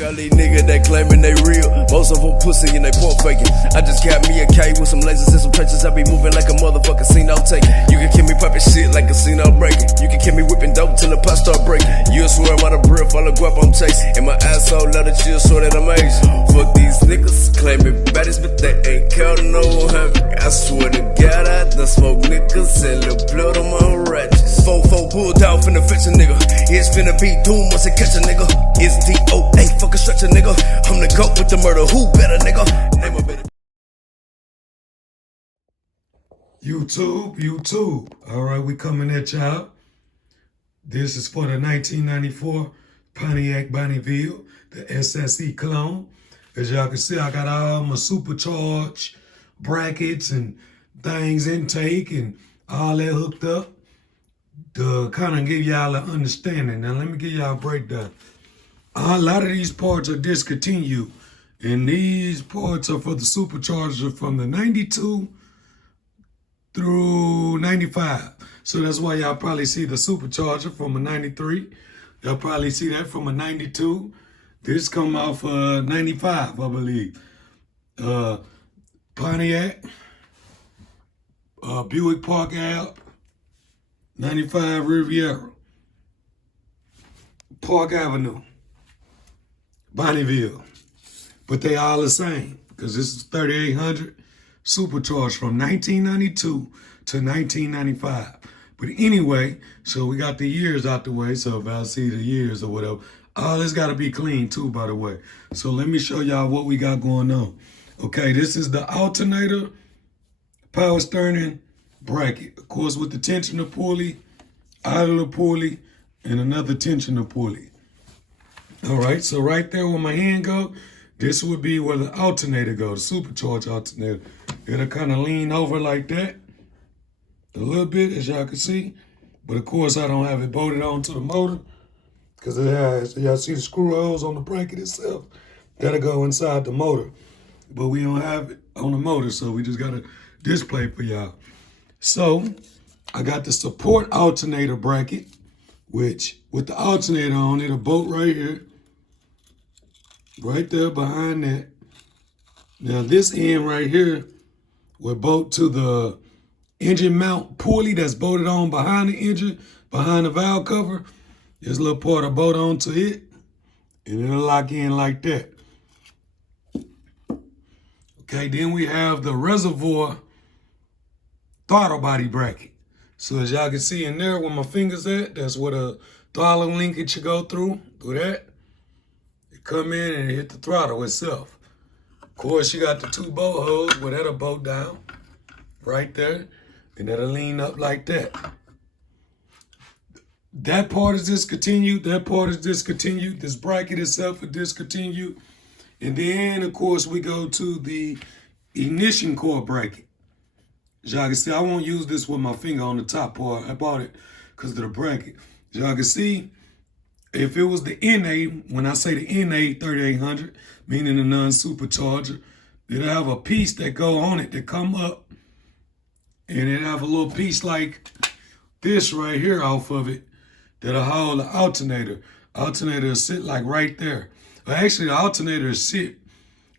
Fuck all these niggas that claiming they real. Most of them pussy and they pump faking. I just got me a K with some lasers and some trenches. I be moving like a motherfucker casino taking. You can kill me popping shit like casino breaking. You can kill me whipping dope till the pot start breaking. You'll swear I'm out of breath, all the guap I'm chasing. And my asshole let it chill, swear that I'm Asian. Fuck these niggas claiming baddies, but they ain't counting no heavy. I swear to God, I done smoke niggas and the blood on my ratchets. 4-4 pulled out finna fetch a nigga. It's finna be doom once it catch a nigga. It's DOA, fucking stretch a nigga. I'm the goat with the murder, who better nigga? Name a better. YouTube. All right, we coming at y'all. This is for the 1994 Pontiac Bonneville, the SSE clone. As y'all can see, I got all my Supercharger brackets and things, intake and all that hooked up to kind of give y'all an understanding. Now, let me give y'all a breakdown. A lot of these parts are discontinued, and these parts are for the Supercharger from the 92 through 95. So that's why y'all probably see the Supercharger from a 93. Y'all probably see that from a 92. This come off 95, I believe. Pontiac, Buick Park Ave, 95 Riviera, Park Avenue, Bonneville. But they all the same, because this is 3800 Supercharged from 1992 to 1995. But anyway, so we got the years out the way, so if I see the years or whatever, all this got to be clean too, by the way. So let me show y'all what we got going on. Okay, this is the alternator power steering bracket. Of course, with the tensioner pulley, idler pulley, and another tensioner pulley. All right, so right there where my hand go, this would be where the alternator goes, the Supercharger alternator. It'll kind of lean over like that a little bit, as y'all can see. But of course, I don't have it bolted onto the motor because it has, y'all see the screw holes on the bracket itself. That'll go inside the motor. But we don't have it on the motor, so we just got a display for y'all. So I got the support alternator bracket, which with the alternator on, it'll bolt right here. Right there behind that. Now this end right here will bolt to the engine mount pulley that's bolted on behind the engine, behind the valve cover. There's a little part of bolt onto it, and it'll lock in like that. Okay, then we have the reservoir throttle body bracket. So as y'all can see in there where my finger's at, that's where the throttle linkage should go through that. It come in and hit the throttle itself. Of course, you got the two bolt holes where that'll bolt down right there, and that'll lean up like that. That part is discontinued. That part is discontinued. This bracket itself is discontinued. And then, of course, we go to the ignition core bracket. As y'all can see, I won't use this with my finger on the top part. I bought it because of the bracket. As y'all can see, if it was the NA, when I say the NA 3800, meaning the non-supercharger, it'll have a piece that go on it that come up, and it'll have a little piece like this right here off of it that'll hold the alternator. Alternator will sit like right there. Well, actually, the alternator sit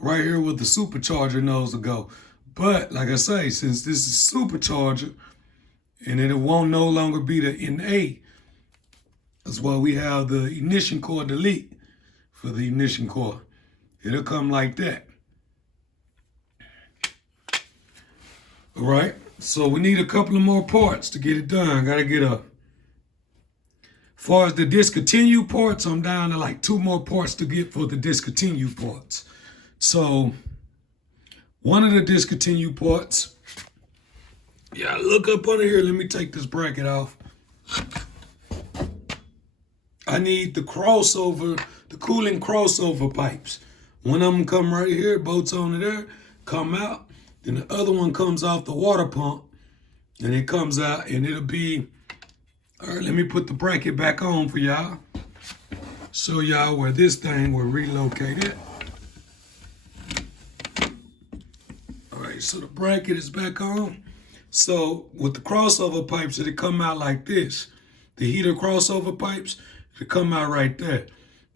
right here where the supercharger nose will go. But like I say, since this is supercharger, and it won't no longer be the NA, that's why we have the ignition core delete for the ignition core. It'll come like that. All right, so we need a couple of more parts to get it done. Gotta get a, as far as the discontinued parts, I'm down to like 2 more parts to get for the discontinued parts. So one of the discontinued parts, yeah, look up under here. Let me take this bracket off. I need the crossover, the cooling crossover pipes. One of them come right here, bolts onto there, come out. Then the other one comes off the water pump, and it comes out, and it'll be, all right, let me put the bracket back on for y'all. Show y'all where this thing will relocate it. All right, so the bracket is back on. So with the crossover pipes, it'll come out like this. The heater crossover pipes, it'll come out right there.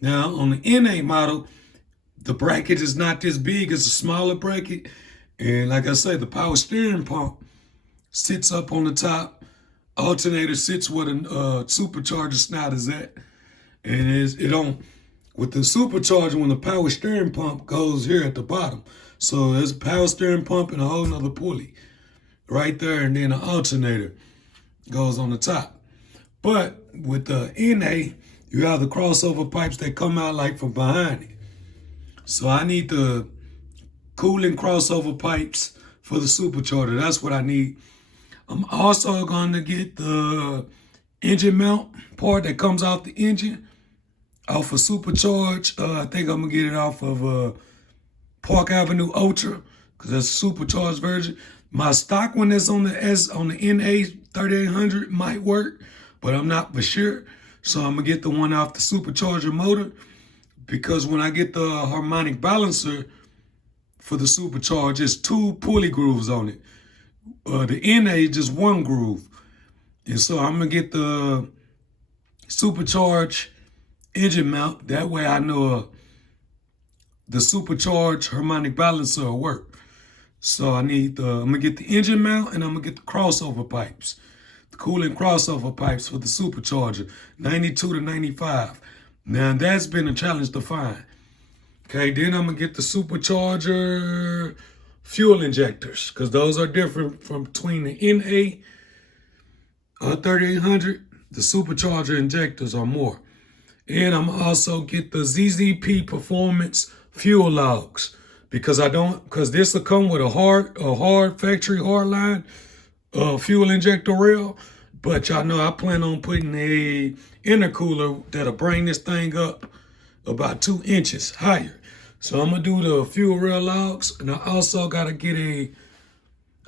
Now, on the NA model, the bracket is not this big. It's a smaller bracket. And like I said, the power steering pump sits up on the top. Alternator sits where the supercharger snout is at. And with the supercharger, when the power steering pump goes here at the bottom. So there's a power steering pump and a whole nother pulley right there. And then the alternator goes on the top. But with the NA, you have the crossover pipes that come out like from behind it. So I need the cooling crossover pipes for the supercharger. That's what I need. I'm also going to get the engine mount part that comes off the engine off of Supercharge. I think I'm going to get it off of Park Avenue Ultra because that's a supercharged version. My stock one that's on the NA 3800 might work, but I'm not for sure. So I'm going to get the one off the supercharger motor because when I get the harmonic balancer for the supercharge, it's 2 pulley grooves on it. The NA is just 1 groove. And so I'm going to get the supercharge engine mount. That way I know the supercharged harmonic balancer will work. So I'm going to get the engine mount and I'm going to get the crossover pipes. The cooling crossover pipes for the supercharger, 92 to 95. Now that's been a challenge to find. Okay, then I'm going to get the supercharger fuel injectors because those are different from between the NA 3800. The supercharger injectors are more. And I'm also get the ZZP performance fuel logs because this will come with a hard factory hard line fuel injector rail. But y'all know I plan on putting a intercooler that'll bring this thing up about 2 inches higher. So I'm gonna do the fuel rail logs, and I also gotta get a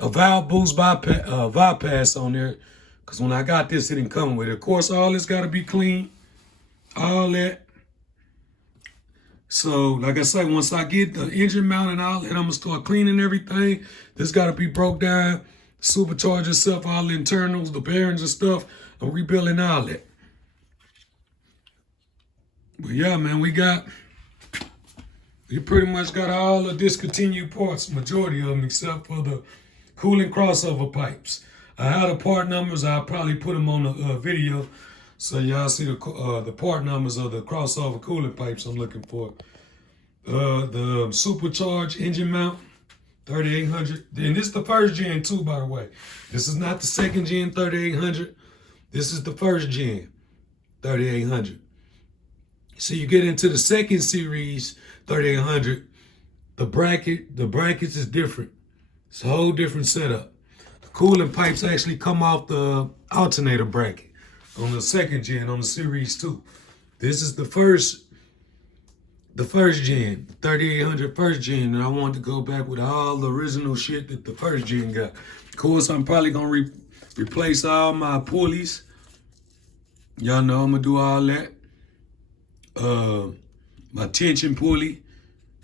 valve boost bypass on there, because when I got this, it didn't come with it. Of course, all this gotta be clean, all that. So, like I say, once I get the engine mount and all that, I'm gonna start cleaning everything. This gotta be broke down, supercharger itself, all the internals, the bearings and stuff. I'm rebuilding all that. But yeah, man, we pretty much got all the discontinued parts, majority of them, except for the cooling crossover pipes. I have the part numbers. I'll probably put them on the video so y'all see the part numbers of the crossover cooling pipes I'm looking for. The supercharged engine mount, 3800. And this is the first gen too, by the way. This is not the second gen 3800. This is the first gen 3800. So you get into the second series 3800, the brackets is different. It's a whole different setup. The cooling pipes actually come off the alternator bracket on the second gen, on the series 2. This is the first gen, 3800 first gen, and I want to go back with all the original shit that the first gen got. Of course, I'm probably gonna replace all my pulleys. Y'all know I'm gonna do all that. My tension pulley.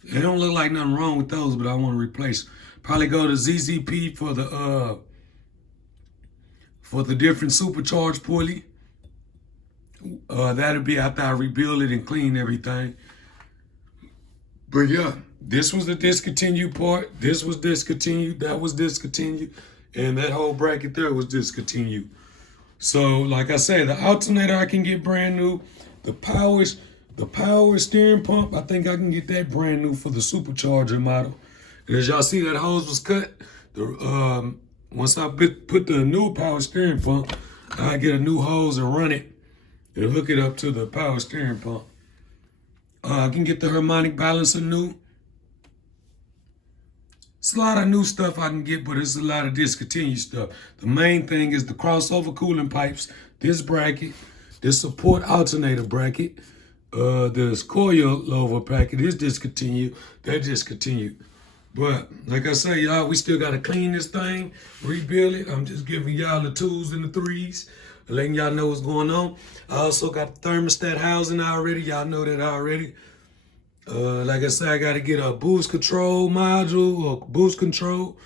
It don't look like nothing wrong with those, but I want to replace. Probably go to ZZP for the different supercharged pulley. That'll be after I rebuild it and clean everything. But yeah, this was the discontinued part. This was discontinued. That was discontinued. And that whole bracket there was discontinued. So, like I said, the alternator I can get brand new. The power steering pump, I think I can get that brand new for the supercharger model. And as y'all see, that hose was cut. Once I put the new power steering pump, I get a new hose and run it and hook it up to the power steering pump. I can get the harmonic balancer new. It's a lot of new stuff I can get, but it's a lot of discontinued stuff. The main thing is the crossover cooling pipes, this bracket, this support alternator bracket, this coilover bracket is discontinued. That discontinued. But like I say, y'all, we still got to clean this thing, rebuild it. I'm just giving y'all the 2s and the 3s, letting y'all know what's going on. I also got the thermostat housing already. Y'all know that already. Like I said, I got to get a boost control module or boost control.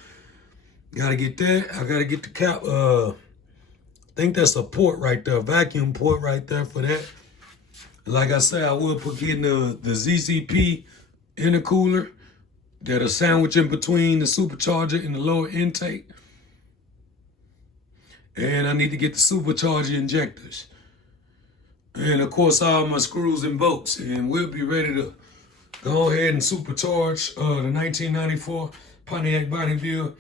Got to get that. I got to get the cap. I think that's a port right there, vacuum port right there for that. Like I say, I will put in the ZZP intercooler that'll sandwich in between the supercharger and the lower intake. And I need to get the supercharger injectors. And of course, all my screws and bolts. And we'll be ready to go ahead and supercharge the 1994 Pontiac Bonneville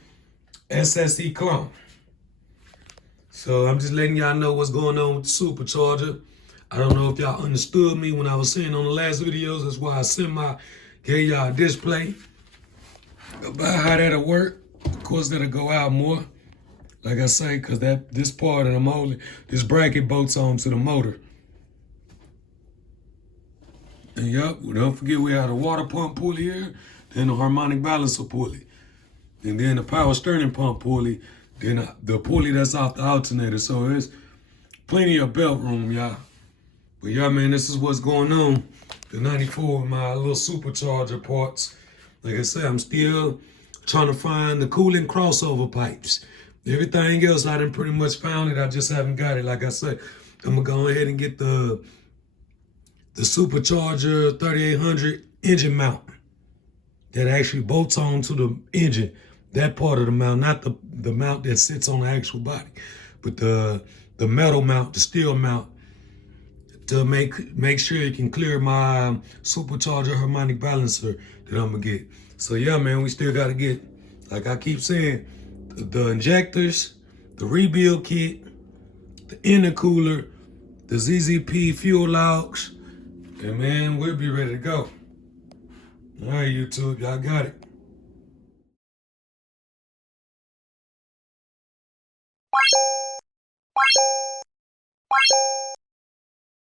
SSE clone. So I'm just letting y'all know what's going on with the supercharger. I don't know if y'all understood me when I was saying on the last videos. That's why I gave y'all a display about how that'll work. Of course, that'll go out more. Like I say, because this part of the motor, this bracket bolts onto the motor. And yup, don't forget we have a water pump pulley here, then the harmonic balancer pulley, and then the power steering pump pulley, then the pulley that's off the alternator. So there's plenty of belt room, y'all. But yeah, man, this is what's going on. The 94 with my little supercharger parts. Like I said, I'm still trying to find the coolant crossover pipes. Everything else, I done pretty much found it. I just haven't got it. Like I said, I'm going to go ahead and get the Supercharger 3800 engine mount that actually bolts on to the engine. That part of the mount, not the mount that sits on the actual body, but the metal mount, the steel mount, to make sure it can clear my Supercharger harmonic balancer that I'm going to get. So yeah, man, we still got to get, like I keep saying, the injectors, the rebuild kit, the intercooler, the ZZP fuel logs, and man, we'll be ready to go. All right, YouTube, y'all got it.